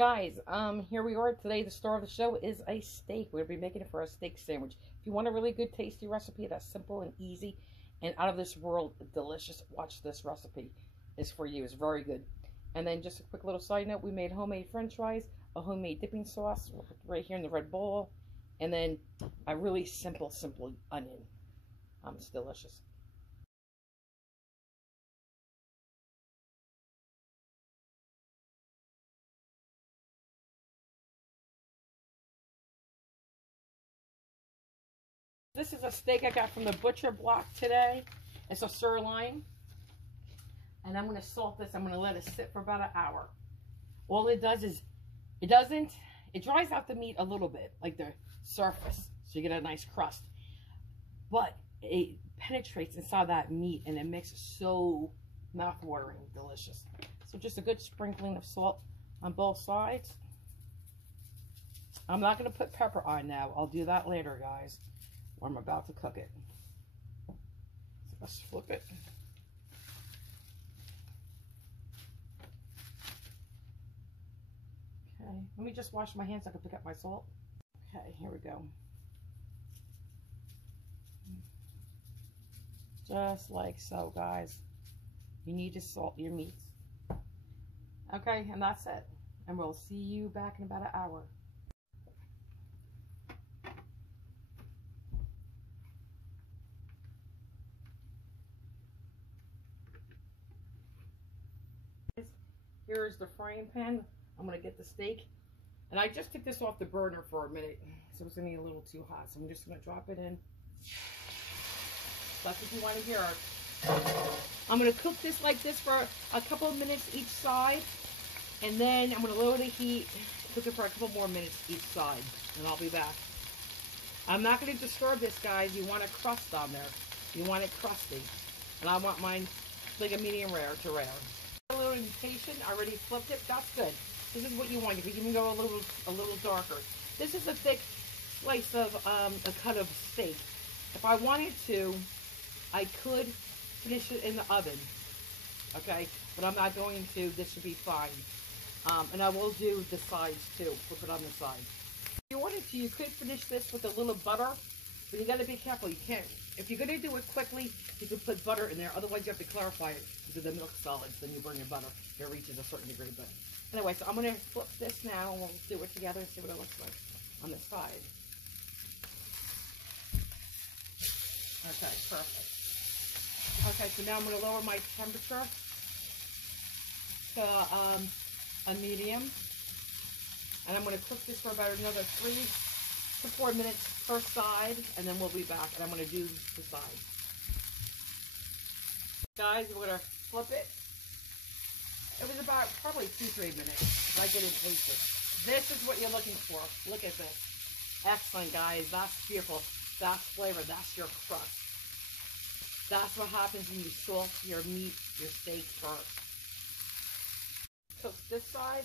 Guys, here we are today. The star of the show is a steak. We're going to be making it for a steak sandwich. If you want a really good, tasty recipe that's simple and easy and out of this world delicious, watch this recipe. It's for you. It's very good. And then just a quick little side note, we made homemade french fries, a homemade dipping sauce right here in the red bowl, and then a really simple onion. It's delicious. This is a steak I got from the butcher block today. It's a sirloin. And I'm going to salt this. I'm going to let it sit for about an hour. All it does is, it dries out the meat a little bit, like the surface, so you get a nice crust. But it penetrates inside that meat, and it makes it so mouth-watering delicious. So just a good sprinkling of salt on both sides. I'm not going to put pepper on now. I'll do that later, guys, when I'm about to cook it. So let's flip it. Okay, let me just wash my hands so I can pick up my salt. Okay, here we go. Just like so, guys. You need to salt your meats. Okay, and that's it. And we'll see you back in about an hour. Here's the frying pan. I'm going to get the steak. And I just took this off the burner for a minute, so it's going to be a little too hot. So I'm just going to drop it in. That's what you want to hear. I'm going to cook this like this for a couple of minutes each side. And then I'm going to lower the heat, cook it for a couple more minutes each side. And I'll be back. I'm not going to disturb this, guys. You want a crust on there. You want it crusty. And I want mine like a medium rare to rare. A little impatient. I already flipped it. That's good. This is what you want. You can even go a little darker. This is a thick slice of a cut of steak. If I wanted to, I could finish it in the oven. Okay, but I'm not going to. This should be fine. And I will do the sides too. Flip it on the side. If you wanted to, you could finish this with a little butter, but you got to be careful. You can't. If you're going to do it quickly, you can put butter in there. Otherwise, you have to clarify it because of the milk solids. Then you burn your butter. It reaches a certain degree. But anyway, so I'm going to flip this now, and we'll do it together and see what it looks like on this side. Okay, perfect. Okay, so now I'm going to lower my temperature to a medium. And I'm going to cook this for about another 3 to 4 minutes per side, and then we'll be back, and I'm going to do the side. Guys, we're going to flip it. It was about probably 2-3 minutes, if I get impatient. This is what you're looking for. Look at this. Excellent, guys. That's beautiful. That's flavor. That's your crust. That's what happens when you salt your meat, your steak first. Cook this side.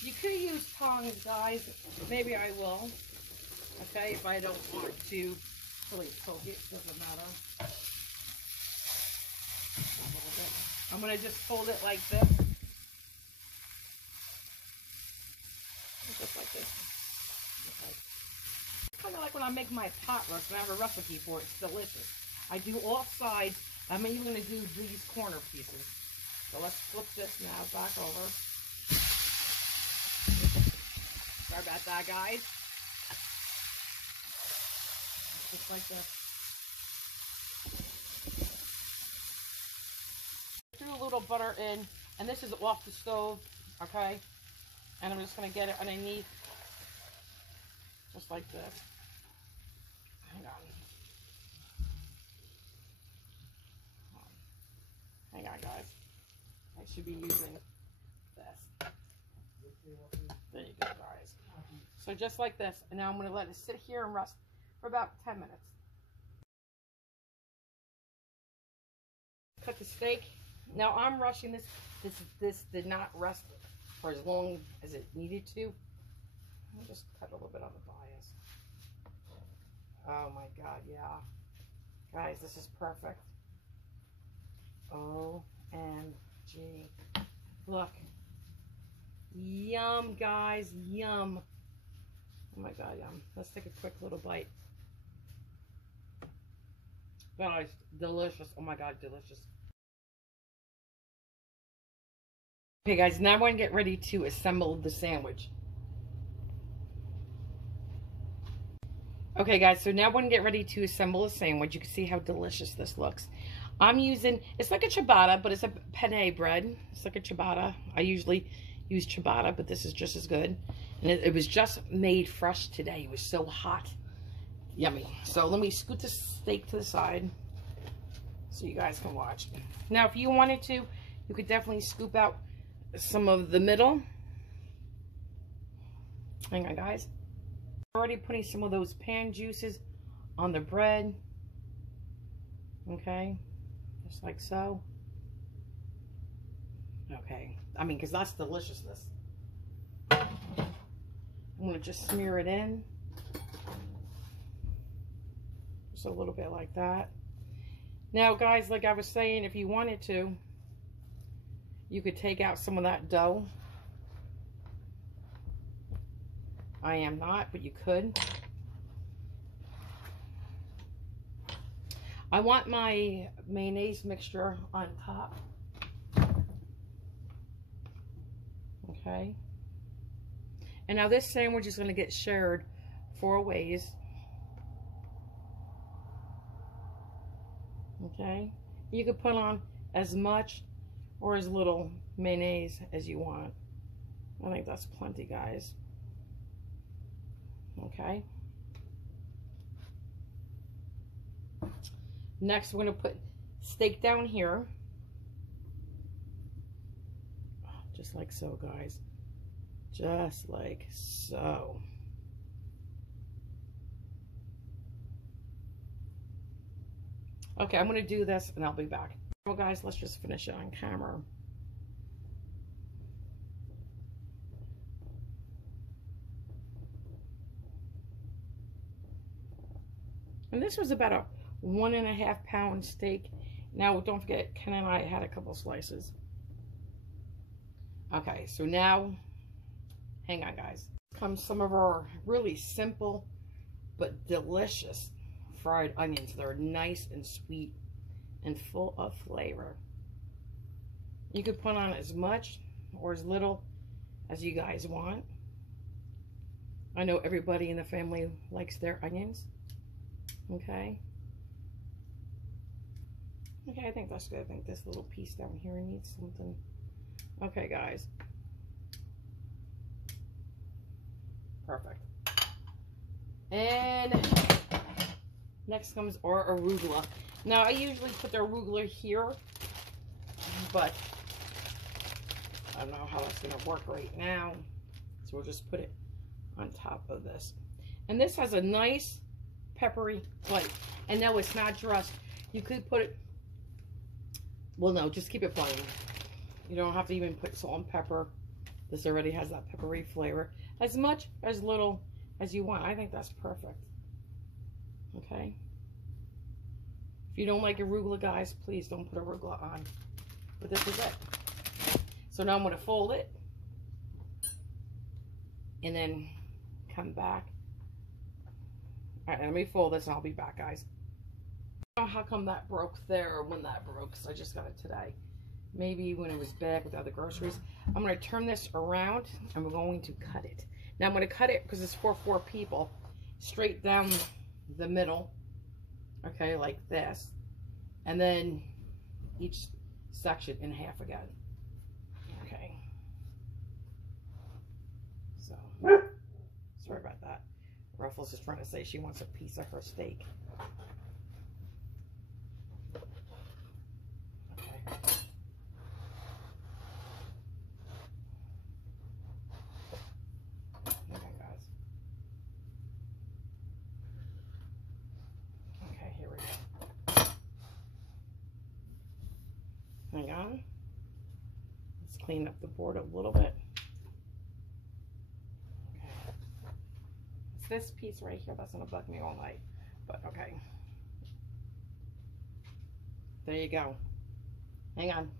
You could use tongs, guys. Maybe I will. Okay, if I don't want to really soak it, doesn't matter. I'm going to just fold it like this. Just like this. Okay. Kind of like when I make my pot roast, and I have a recipe for it. It's delicious. I do all sides. I'm even going to do these corner pieces. So let's flip this now back over. Sorry about that, guys. Just like this. Threw a little butter in, and this is off the stove, okay? And I'm just going to get it underneath, just like this. Hang on. Hang on, guys. I should be using this. There you go, guys. So just like this, and now I'm going to let it sit here and rest for about 10 minutes. Cut the steak. Now I'm rushing this. This did not rest for as long as it needed to. I'll just cut a little bit on the bias. Oh my God, yeah. Guys, this is perfect. OMG. Look. Yum, guys, yum. Oh my God, yum. Let's take a quick little bite. Guys, delicious. Oh my God, delicious. Okay, guys, now I'm going to get ready to assemble the sandwich. Okay, guys, so now I'm going to get ready to assemble a sandwich. You can see how delicious this looks. I'm using, it's like a ciabatta, but it's a penne bread. It's like a ciabatta. I usually use ciabatta, but this is just as good. And it was just made fresh today. It was so hot. Yummy. So let me scoot the steak to the side so you guys can watch. Now, if you wanted to, you could definitely scoop out some of the middle. Hang on, guys. Already putting some of those pan juices on the bread. Okay, just like so. Okay, I mean, because that's deliciousness. I'm gonna just smear it in. Just a little bit like that. Now, guys, like I was saying, if you wanted to, you could take out some of that dough. I am not, but you could. I want my mayonnaise mixture on top. Okay. And now this sandwich is going to get shared 4 ways. Okay. You could put on as much or as little mayonnaise as you want. I think that's plenty, guys. Okay. Next, we're going to put steak down here. Just like so, guys. Just like so. Okay, I'm going to do this and I'll be back. Well, guys, let's just finish it on camera. And this was about a 1.5 pound steak. Now, don't forget, Ken and I had a couple slices. Okay, so now, hang on, guys. Comes some of our really simple but delicious fried onions. They're nice and sweet and full of flavor. You could put on as much or as little as you guys want. I know everybody in the family likes their onions. Okay. Okay, I think that's good. I think this little piece down here needs something. Okay, guys. Perfect. And next comes our arugula. Now, I usually put the arugula here, but I don't know how that's going to work right now. So we'll just put it on top of this. And this has a nice peppery bite. And no, it's not dressed. You could put it, well, no, just keep it plain. You don't have to even put salt and pepper. This already has that peppery flavor. As much, as little as you want. I think that's perfect. Okay. If you don't like arugula, guys, please don't put arugula on. But this is it. So now I'm going to fold it. And then come back. All right, let me fold this and I'll be back, guys. I don't know how come that broke there or when that broke, because I just got it today. Maybe when it was back with the other groceries. I'm going to turn this around and we're going to cut it. Now I'm going to cut it because it's for 4 people. Straight down the middle. Okay, like this. And then each section in half again. Okay. So, sorry about that. Ruffles is trying to say she wants a piece of her steak. Okay. Okay, guys. Okay, here we go. Hang on. Let's clean up the board a little bit. This piece right here that's gonna bug me all night, but okay. There you go. Hang on.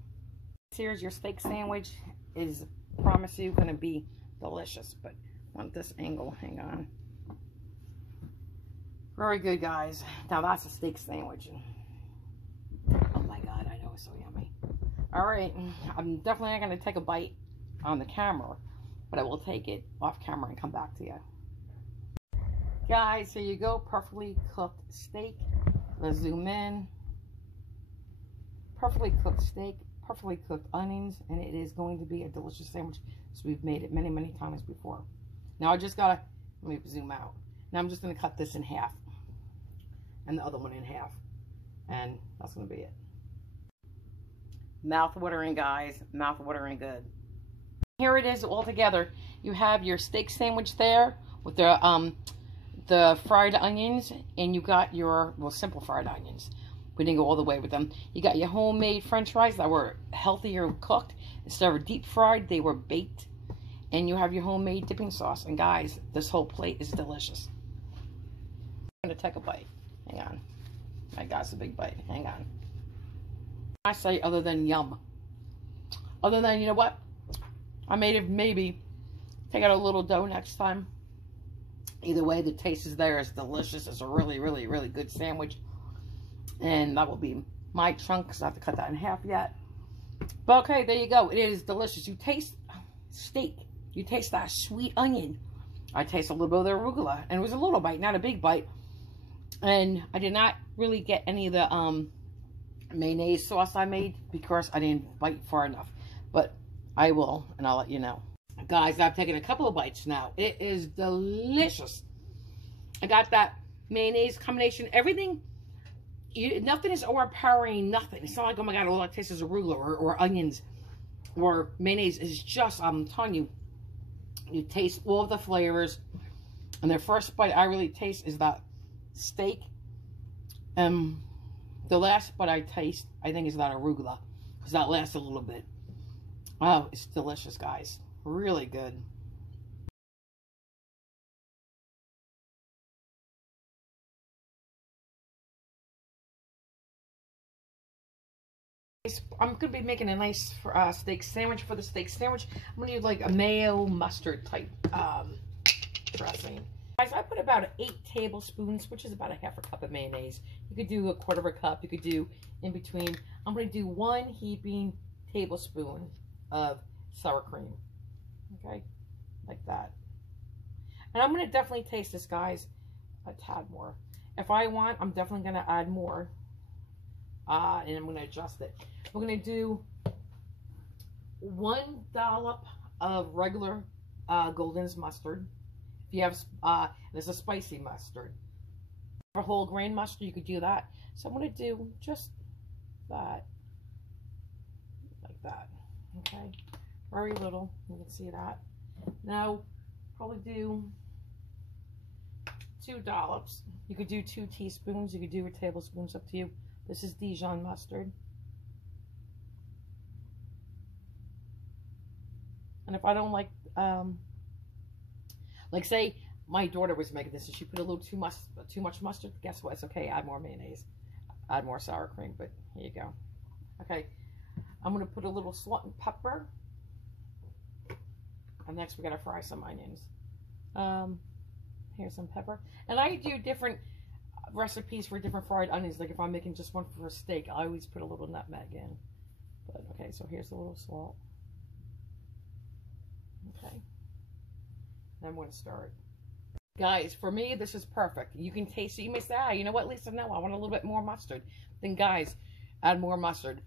Here's your steak sandwich. Is promise you, going to be delicious. But I want this angle. Hang on. Very good, guys. Now that's a steak sandwich. Oh my God, I know it's so yummy. All right, I'm definitely not going to take a bite on the camera, but I will take it off camera and come back to you. Guys, here you go, perfectly cooked steak. Let's zoom in. Perfectly cooked steak, perfectly cooked onions, and it is going to be a delicious sandwich. So we've made it many, many times before. Now I just gotta, let me zoom out. Now I'm just gonna cut this in half, and the other one in half, and that's gonna be it. Mouth watering, guys, mouth watering good. Here it is all together. You have your steak sandwich there with the fried onions, and you got your, well, simple fried onions. We didn't go all the way with them. You got your homemade french fries that were healthier cooked. Instead of deep fried, they were baked. And you have your homemade dipping sauce. And guys, this whole plate is delicious. I'm going to take a bite. Hang on. My God, it's a big bite. Hang on. I say other than yum. Other than, you know what? I made it maybe take out a little dough next time. Either way, the taste is there. It's delicious. It's a really, really, really good sandwich. And that will be my chunk because I have to cut that in half yet. But okay, there you go. It is delicious. You taste steak. You taste that sweet onion. I taste a little bit of the arugula. And it was a little bite, not a big bite. And I did not really get any of the mayonnaise sauce I made because I didn't bite far enough. But I will, and I'll let you know. Guys, I've taken a couple of bites now. It is delicious. I got that mayonnaise combination. Everything, nothing is overpowering, nothing. It's not like, oh my God, all I taste is arugula or onions or mayonnaise. It's just, I'm telling you, you taste all of the flavors. And the first bite I really taste is that steak. The last bite I taste, I think, is that arugula, because that lasts a little bit. Oh, it's delicious, guys. Really good. I'm going to be making a nice steak sandwich. For the steak sandwich, I'm going to use like a mayo mustard type dressing. Guys, I put about 8 tablespoons, which is about a half a cup of mayonnaise. You could do a quarter of a cup. You could do in between. I'm going to do 1 heaping tablespoon of sour cream. Okay, like that. And I'm going to definitely taste this, guys, a tad more. If I want, I'm definitely going to add more. And I'm going to adjust it. We're going to do 1 dollop of regular Golden's mustard. If you have, there's a spicy mustard. For whole grain mustard, you could do that. So I'm going to do just that. Like that. Okay. Very little. You can see that. Now, probably do 2 dollops. You could do 2 teaspoons. You could do a tablespoon. It's up to you. This is Dijon mustard. And if I don't like say my daughter was making this and she put a little too much mustard, guess what? It's okay. Add more mayonnaise. Add more sour cream, but here you go. Okay. I'm going to put a little salt and pepper. And next we got to fry some onions. Here's some pepper. And I do different recipes for different fried onions. Like if I'm making just one for a steak, I always put a little nutmeg in. But okay, so here's a little salt. Okay. Then I'm going to stir it. Guys, for me, this is perfect. You can taste it. You may say, you know what, Lisa, no, I want a little bit more mustard. Then guys, add more mustard.